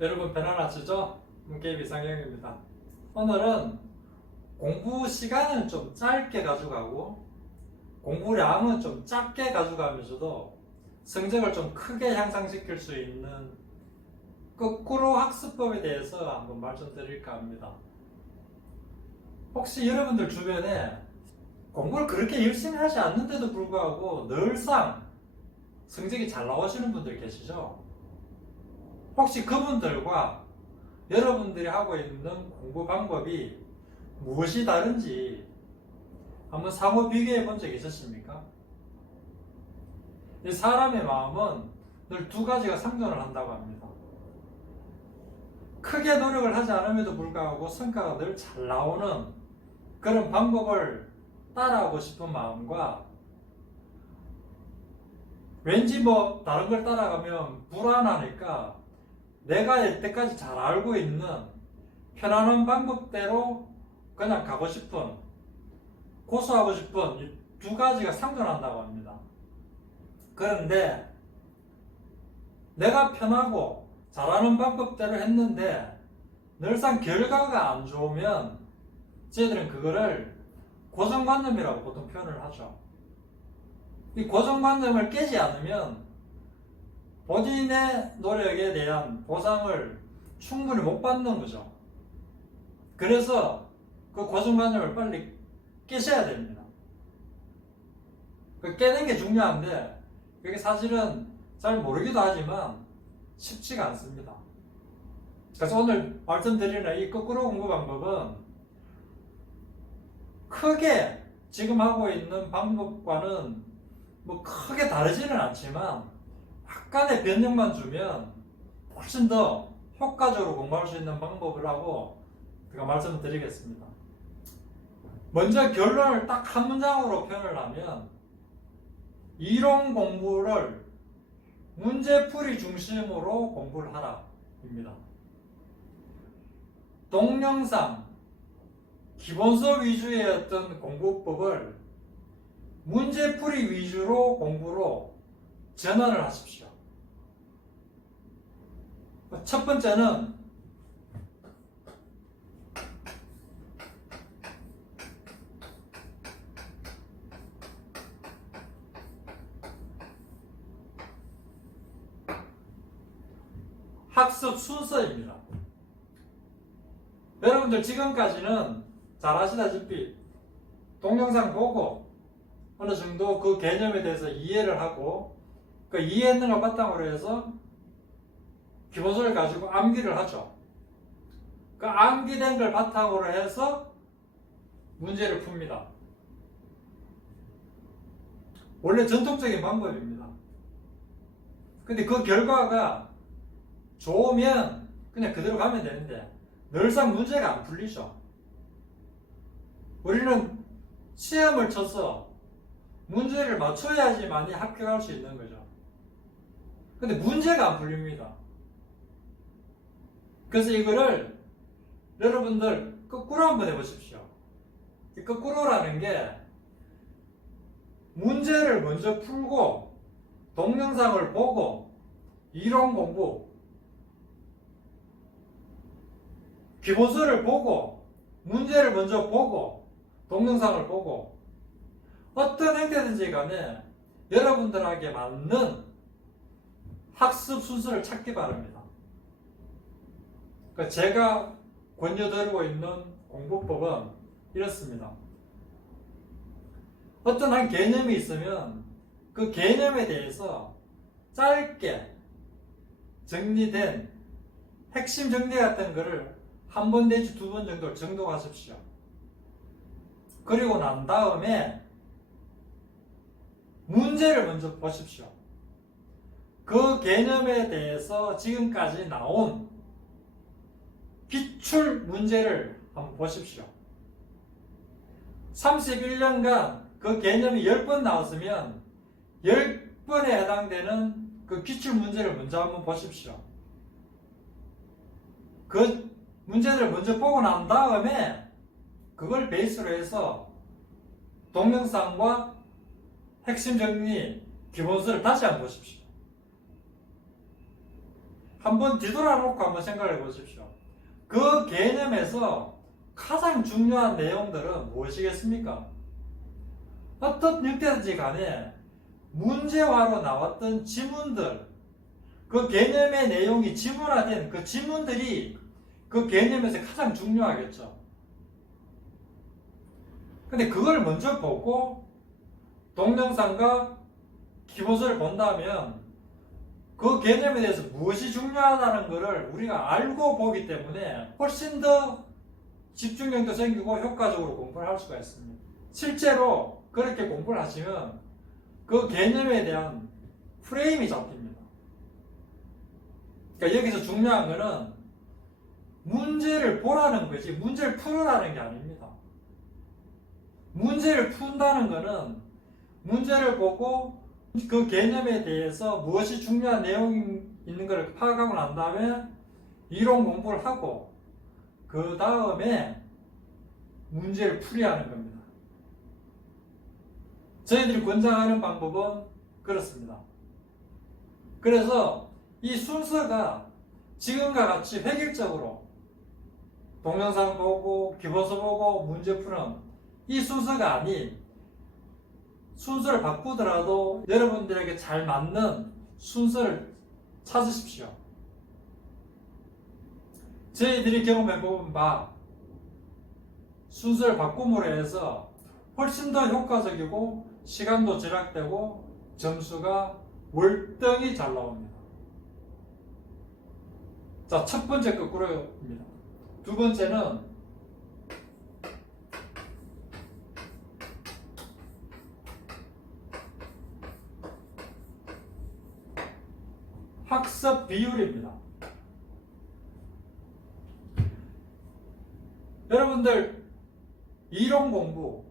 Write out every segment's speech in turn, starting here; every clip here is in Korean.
여러분 편안하시죠? 문게임 이상형입니다. 오늘은 공부 시간은 좀 짧게 가져가고 공부량은 좀 작게 가져가면서도 성적을 좀 크게 향상시킬 수 있는 거꾸로 학습법에 대해서 한번 말씀드릴까 합니다. 혹시 여러분들 주변에 공부를 그렇게 열심히 하지 않는데도 불구하고 늘상 성적이 잘 나오시는 분들 계시죠? 혹시 그분들과 여러분들이 하고 있는 공부 방법이 무엇이 다른지 한번 상호 비교해 본 적 있으십니까? 이 사람의 마음은 늘 두 가지가 상존을 한다고 합니다. 크게 노력을 하지 않음에도 불구하고 성과가 늘 잘 나오는 그런 방법을 따라하고 싶은 마음과 왠지 다른 걸 따라가면 불안하니까 내가 여태까지 잘 알고 있는 편안한 방법대로 그냥 가고 싶은, 고수하고 싶은 이 두 가지가 상존한다고 합니다. 그런데 내가 편하고 잘하는 방법대로 했는데 늘상 결과가 안 좋으면 저희들은 그거를 고정관념이라고 보통 표현을 하죠. 이 고정관념을 깨지 않으면 본인의 노력에 대한 보상을 충분히 못 받는 거죠. 그래서 그 고정관념을 빨리 깨셔야 됩니다. 그 깨는 게 중요한데 그게 사실은 잘 모르기도 하지만 쉽지가 않습니다. 그래서 오늘 말씀드리는 이 거꾸로 공부 방법은 크게 지금 하고 있는 방법과는 크게 다르지는 않지만 약간의 변형만 주면 훨씬 더 효과적으로 공부할 수 있는 방법을 하고 제가 말씀을 드리겠습니다. 먼저 결론을 딱 한 문장으로 표현을 하면 이론 공부를 문제풀이 중심으로 공부를 하라 입니다. 동영상 기본 수업 위주의 어떤 공부법을 문제풀이 위주로 공부로 전환을 하십시오. 첫 번째는 학습 순서입니다. 여러분들 지금까지는 잘 아시다시피 동영상 보고 어느 정도 그 개념에 대해서 이해를 하고 그 이해했는 걸 바탕으로 해서 기본소를 가지고 암기를 하죠. 그 암기된 걸 바탕으로 해서 문제를 풉니다. 원래 전통적인 방법입니다. 근데 그 결과가 좋으면 그냥 그대로 가면 되는데 늘상 문제가 안 풀리죠. 우리는 시험을 쳐서 문제를 맞춰야지만이 합격할 수 있는 거죠. 근데 문제가 안 풀립니다. 그래서 이거를 여러분들 거꾸로 한번 해보십시오. 이 거꾸로라는 게 문제를 먼저 풀고 동영상을 보고 이론 공부 기본서를 보고 문제를 먼저 보고 동영상을 보고 어떤 형태든지 간에 여러분들에게 맞는 학습 순서를 찾기 바랍니다. 그러니까 제가 권유드리고 있는 공부법은 이렇습니다. 어떤 한 개념이 있으면 그 개념에 대해서 짧게 정리된 핵심 정리 같은 거를 한 번 내지 두 번 정도 정독하십시오. 그리고 난 다음에 문제를 먼저 보십시오. 그 개념에 대해서 지금까지 나온 기출 문제를 한번 보십시오. 31년간 그 개념이 10번 나왔으면 10번에 해당되는 그 기출 문제를 먼저 한번 보십시오. 그 문제들을 먼저 보고 난 다음에 그걸 베이스로 해서 동영상과 핵심 정리 기본서를 다시 한번 보십시오. 한번 뒤돌아놓고 한번 생각해 보십시오. 그 개념에서 가장 중요한 내용들은 무엇이겠습니까? 어떤 형태든지 간에 문제화로 나왔던 지문들, 그 개념의 내용이 지문화된 그 지문들이 그 개념에서 가장 중요하겠죠. 근데 그걸 먼저 보고 동영상과 기본서를 본다면 그 개념에 대해서 무엇이 중요하다는 것을 우리가 알고 보기 때문에 훨씬 더 집중력도 생기고 효과적으로 공부를 할 수가 있습니다. 실제로 그렇게 공부를 하시면 그 개념에 대한 프레임이 잡힙니다. 그러니까 여기서 중요한 것은 문제를 보라는 거지 문제를 풀으라는 게 아닙니다. 문제를 푼다는 것은 문제를 보고 그 개념에 대해서 무엇이 중요한 내용이 있는 것을 파악하고 난 다음에 이론 공부를 하고 그 다음에 문제를 풀이하는 겁니다. 저희들이 권장하는 방법은 그렇습니다. 그래서 이 순서가 지금과 같이 획일적으로 동영상 보고 기본서 보고 문제 푸는 이 순서가 아닌 순서를 바꾸더라도 여러분들에게 잘 맞는 순서를 찾으십시오. 저희들이 경험해본 바 순서를 바꿈으로 해서 훨씬 더 효과적이고 시간도 절약되고 점수가 월등히 잘 나옵니다. 자, 첫 번째 거꾸로입니다. 두 번째는 학습 비율입니다. 여러분들 이론 공부,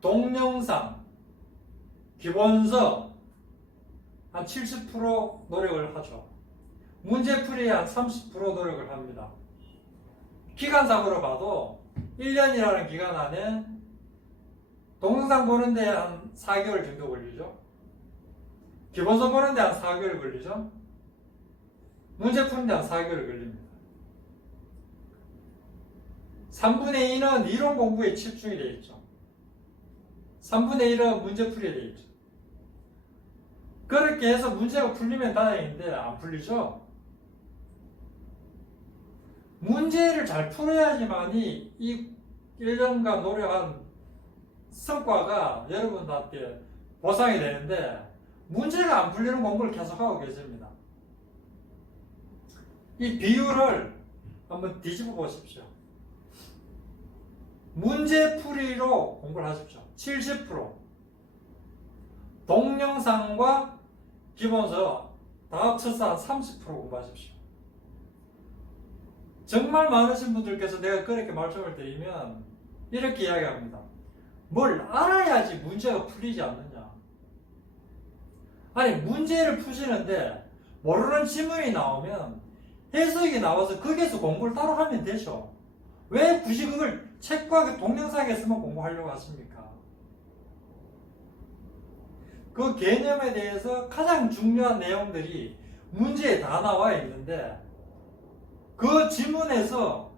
동영상, 기본서 한 70% 노력을 하죠. 문제풀이에 한 30% 노력을 합니다. 기간상으로 봐도 1년이라는 기간 안에 동영상 보는데 한 4개월 정도 걸리죠. 기본서 보는데 한 4개월 걸리죠. 문제 푸는데 한 4개월 걸립니다. 3분의 2는 이론 공부에 집중이 되어 있죠. 3분의 1은 문제풀이에 되어 있죠. 그렇게 해서 문제가 풀리면 다행인데 안 풀리죠. 문제를 잘 풀어야지만이 이 1년간 노력한 성과가 여러분들한테 보상이 되는데 문제가 안 풀리는 공부를 계속하고 계십니다. 이 비율을 한번 뒤집어 보십시오. 문제풀이로 공부를 하십시오. 70%. 동영상과 기본서 다 합쳐서 한 30% 공부하십시오. 정말 많으신 분들께서 내가 그렇게 말씀을 드리면 이렇게 이야기합니다. 뭘 알아야지 문제가 풀리지 않느냐. 아니 문제를 푸시는데 모르는 지문이 나오면 해석이 나와서 거기에서 공부를 따로 하면 되죠. 왜 굳이 그걸 책과 동영상에서만 공부하려고 하십니까? 그 개념에 대해서 가장 중요한 내용들이 문제에 다 나와 있는데 그 지문에서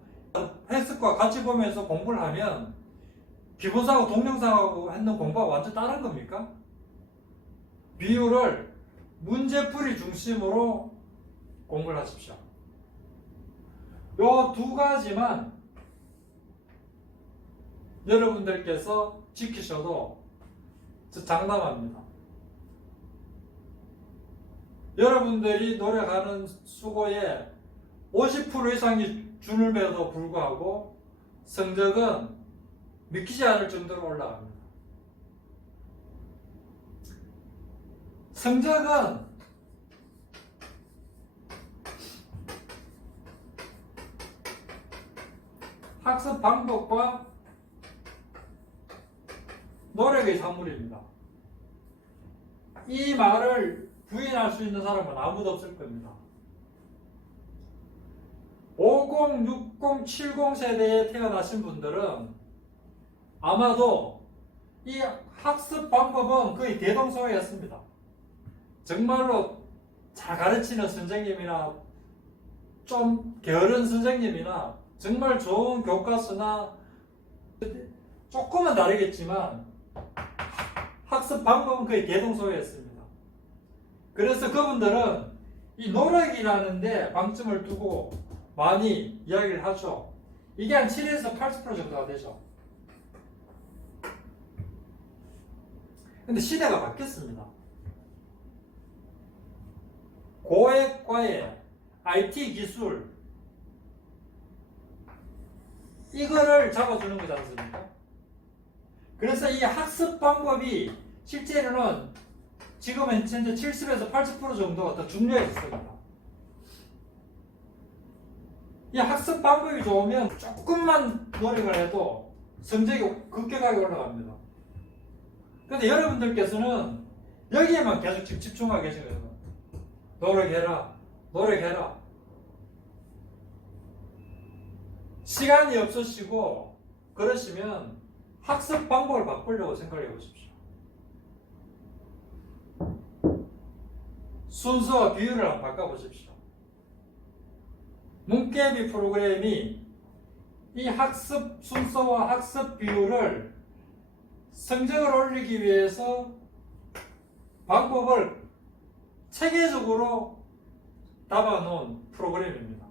해석과 같이 보면서 공부를 하면 기본서하고 동영상하고 했는 공부가 완전 다른 겁니까? 비율을 문제풀이 중심으로 공부를 하십시오. 요 두 가지만 여러분들께서 지키셔도 저 장담합니다. 여러분들이 노력하는 수고의 50% 이상이 주름에도 불구하고 성적은 믿기지 않을 정도로 올라갑니다. 성적은 학습 방법과 노력의 산물입니다. 이 말을 부인할 수 있는 사람은 아무도 없을 겁니다. 50, 60, 70 세대에 태어나신 분들은 아마도 이 학습 방법은 거의 대동소이했습니다. 정말로 잘 가르치는 선생님이나 좀 게으른 선생님이나 정말 좋은 교과서나 조금은 다르겠지만 학습 방법은 거의 대동소이했습니다. 그래서 그분들은 이 노력이라는 데 방점을 두고 많이 이야기를 하죠. 이게 한 7에서 80% 정도가 되죠. 근데 시대가 바뀌었습니다. 고액과의 IT 기술 이거를 잡아주는 거지 않습니까? 그래서 이 학습 방법이 실제로는 지금 현재 70에서 80% 정도가 더 중요해졌습니다. 이 학습 방법이 좋으면 조금만 노력을 해도 성적이 급격하게 올라갑니다. 그런데 여러분들께서는 여기에만 계속 집중하고 계신 거예요. 노력해라, 노력해라. 시간이 없으시고 그러시면 학습 방법을 바꾸려고 생각해 보십시오. 순서와 비율을 한번 바꿔보십시오. 문깨비 프로그램이 이 학습 순서와 학습 비율을 성적을 올리기 위해서 방법을 체계적으로 잡아놓은 프로그램입니다.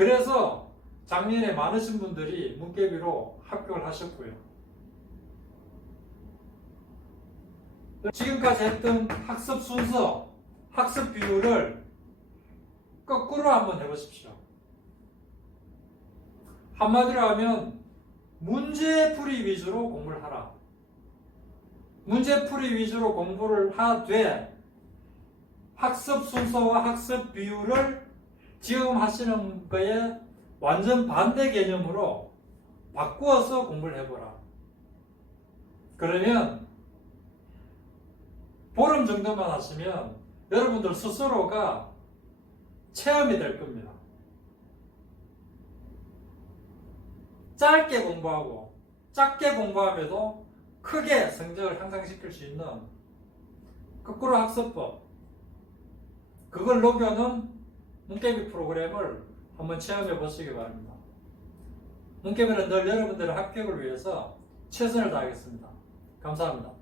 그래서 작년에 많으신 분들이 문깨비로 합격을 하셨고요. 지금까지 했던 학습 순서, 학습 비율을 거꾸로 한번 해보십시오. 한마디로 하면 문제풀이 위주로 공부를 하라. 문제풀이 위주로 공부를 하되 학습 순서와 학습 비율을 지금 하시는 거에 완전 반대 개념으로 바꾸어서 공부를 해보라. 그러면 보름 정도만 하시면 여러분들 스스로가 체험이 될 겁니다. 짧게 공부하고 작게 공부하면도 크게 성적을 향상시킬 수 있는 거꾸로 학습법, 그걸 녹여놓은 문깨비 프로그램을 한번 체험해 보시기 바랍니다. 문깨비는 늘 여러분들의 합격을 위해서 최선을 다하겠습니다. 감사합니다.